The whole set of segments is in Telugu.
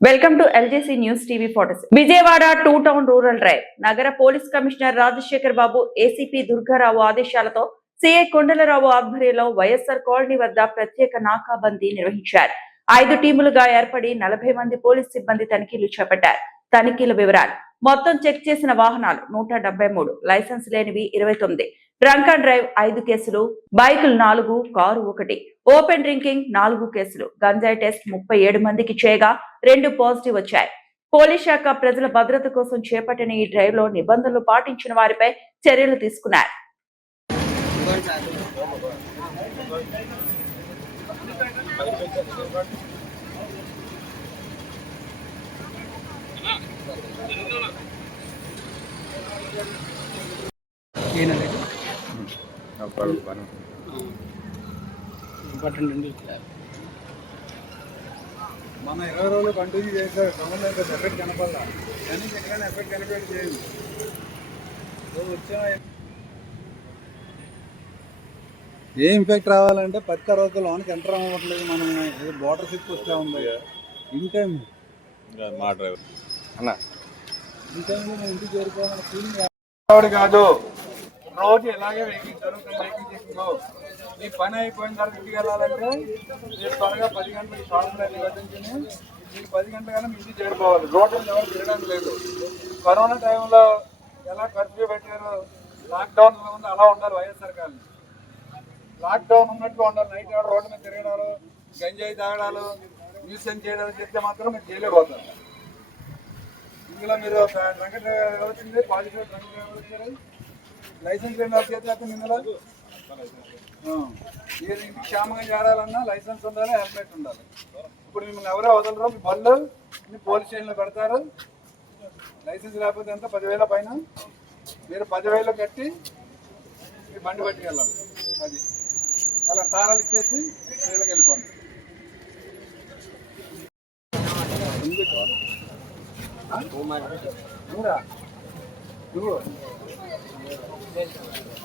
Welcome to LJC news TV 46. Vijayawada 2 town rural drive నగర police commissioner Rajasekhar Babu ACP Durgarao ఆదేశాలతో సిఐ కొండలరావు ఆధ్వర్యంలో వైఎస్ఆర్ కాలనీ వద్ద ప్రత్యేక నాకాబందీ నిర్వహించారు. 5 టీములుగా ఏర్పడి 40 మంది పోలీస్ సిబ్బంది తనిఖీలు చేపట్టారు. తనిఖీల వివరాలు: మొత్తం చెక్ చేసిన వాహనాలు 173, లైసెన్స్ లేనివి 29, డ్రంక్ అండ్ డ్రైవ్ 5 కేసులు, బైకులు 4, కారు 1, ఓపెన్ డ్రింకింగ్ 4 కేసులు, గంజాయి టెస్ట్ 37 మందికి చేయగా 2 పాజిటివ్ వచ్చాయి. పోలీస్ శాఖ ప్రజల భద్రత కోసం చేపట్టిన ఈ డ్రైవ్ లో నిబంధనలు పాటించిన వారిపై చర్యలు తీసుకున్నారు. మన 20 రోజులు కంటిన్యూ చేశారు. సంబంధం ఎఫెక్ట్ కనపడాల కానీ ఎక్కడైనా ఎఫెక్ట్ కనిపెట్టి చేయదు. ఏ ఇంపాక్ట్ రావాలంటే 10 తర్వాత లోనికి ఎంటర్ అవ్వట్లేదు. మనం ఏదో బోర్డర్ సిక్ వస్తే ఉంది ఇన్ టైం మా డ్రైవర్ అన్న ఇన్ టైంలో నేను ఇంటికి చేరుకోవాలని ఫీలింగ్ కాదు. రోజు ఎలాగే వెహికల్ జరుగుతుంది. వెహికల్ చెక్కింగ్ మీ పని అయిపోయిన తర్వాత ఇంటికి వెళ్ళాలంటే మీరు త్వరగా 10 గంటలకు షాపులు కట్టించుకుని మీకు 10 గంటల కన్నా మీ ఇంటికి చేరుకోవాలి. రోడ్లు ఎవరు తిరగడానికి లేదు. కరోనా టైంలో ఎలా కర్ఫ్యూ పెట్టారో లాక్డౌన్లో ఉంది అలా ఉండాలి. వైఎస్ఆర్ కాలనీ లాక్డౌన్ ఉన్నట్టుగా ఉండాలి. నైట్ ఎవరు రోడ్డు మీద తిరగడాలు, గంజాయి తాగడాలు, మ్యూజియం చేయడాలు చెప్తే మాత్రం మీరు జైలుపోతారు. ఇందులో మీరు డ్రంక్ వచ్చింది పాజిటివ్ డ్రంక్ వచ్చారు. లైసెన్స్ రెండు చేతి ఇందులో మీరు ఇంటికి క్షేమంగా చేరాలన్నా లైసెన్స్ ఉండాలి, హెల్మెట్ ఉండాలి. ఇప్పుడు మిమ్మల్ని ఎవరో వదలరు. మీ బళ్ళు పోలీస్ స్టేషన్లో పెడతారు. లైసెన్స్ లేకపోతే ఎంత 10,000 పైన. మీరు 10,000 కట్టి మీ బండి పట్టుకెళ్ళాలి. అది అలా తాళాలు ఇచ్చేసి వీళ్ళకి వెళ్ళిపోండి.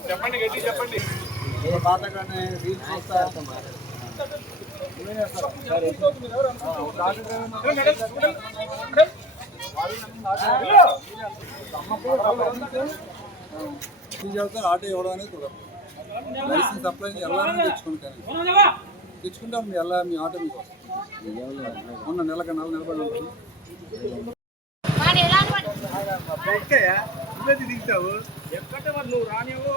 చెప్పండి, గట్టి చెప్పండి. పాతగానే రీల్స్ చూస్తారు. ఆటో ఇవ్వడం అనేది కుదరదు. లైసెన్స్ అప్లై వెళ్ళాలని తెచ్చుకుంటాం. మీ ఆటో మీకు ఉన్న నెలకి నిలబడి దిగుతావు. ఎక్కడ నువ్వు రానివ్వు.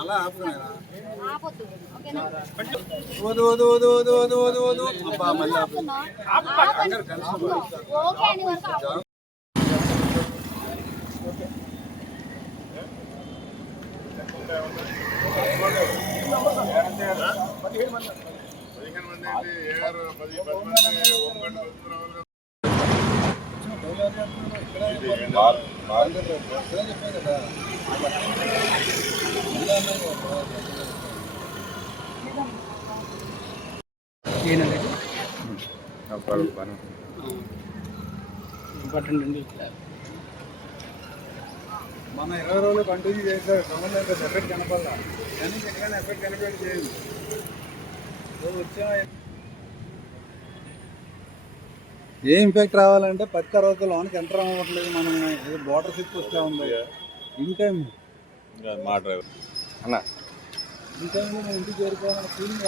అలా ఆపుకున్నారా? మన 20 రోజులు కంటిన్యూ చేశారు. సంబంధం ఎఫెక్ట్ కనపడాల కానీ ఎక్కడైనా ఎఫెక్ట్ కనిపెట్టి చేయదు. ఏ ఇంపాక్ట్ రావాలంటే 10 తర్వాత లోనికి ఎంటర్ అవ్వట్లేదు. మనం ఏదో బోర్డర్ సిక్ వస్తే ఉంది ఇన్ టైం మా డ్రైవర్ అన్న ఇన్ టైంలో నేను ఇంటికి చేరుకోవాలని ఫీలింగ్.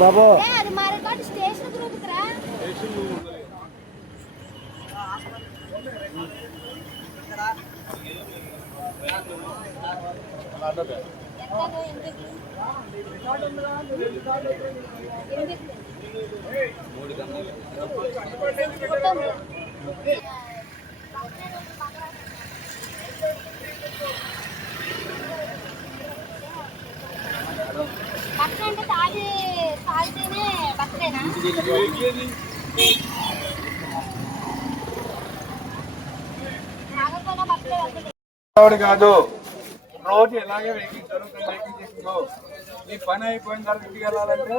बाबू బట్టలు అంటే తాగితేనే బట్టలేనా? తాగకపోయినా బట్టలే కాదు, రోజు ఎలాగే వెహికల్ జరుగుతుంది. వెహికల్ చెక్కింగ్ ఈ పని అయిపోయిన తర్వాత ఇంటికి వెళ్ళాలంటే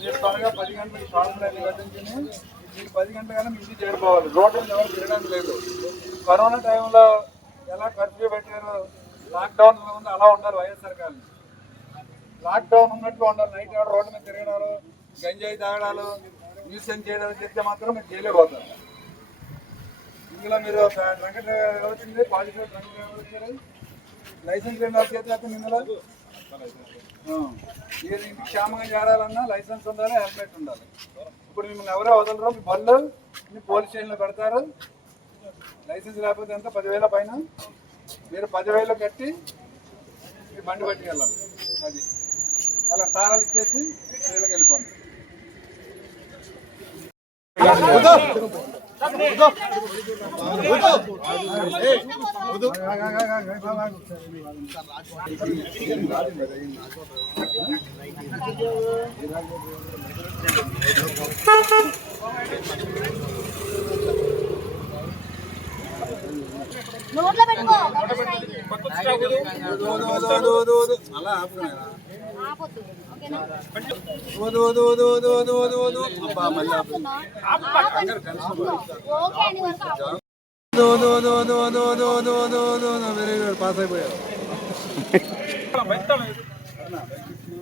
మీరు త్వరగా 10 గంటలకు షాపులు కట్టించుకుని మీరు 10 గంటల కన్నా మీ ఇంటికి చేరుకోవాలి. రోడ్డు మీద ఎవరు తిరగడానికి లేదు. కరోనా టైంలో ఎలా ఖర్చు పెట్టారో లాక్డౌన్ ఉంది, అలా ఉండాలి. వైఎస్ఆర్ కాలనీ లాక్డౌన్ ఉన్నట్టుగా ఉండాలి. నైట్ ఎవరు రోడ్డు మీద తిరగడాలు, గంజాయి తాగడాలు, న్యూసెన్స్ చేయడాలు చెప్తే మాత్రం మీరు జైలుపోతారు. ఇందులో మీరు వెంకట వచ్చింది పాజిటివ్ ఎవరు వచ్చారు, లైసెన్స్ రెండు చేతి అతను ఇందులో మీరు ఇంటికి క్షేమంగా చేరాలన్నా లైసెన్స్ ఉండాలి, హెల్మెట్ ఉండాలి. ఇప్పుడు మిమ్మల్ని ఎవరో వదలరు, మీ బళ్ళు పోలీస్ స్టేషన్లో పెడతారు. లైసెన్స్ లేకపోతే ఎంత 10,000 పైన, మీరు 10,000 కట్టి మీ బండి పట్టుకెళ్ళాలి. అది అలా తాళాలు ఇచ్చేసి వీళ్ళకి వెళ్ళిపోండి. నోట్లో పెట్టుకో. అలా ఆపుకున్నారా? ఆపొద్దు, ఓకేనా? ఓకే అని వరకు ఆపొద్దు. వెరీ గుడ్, పాస్ అయిపోయావు.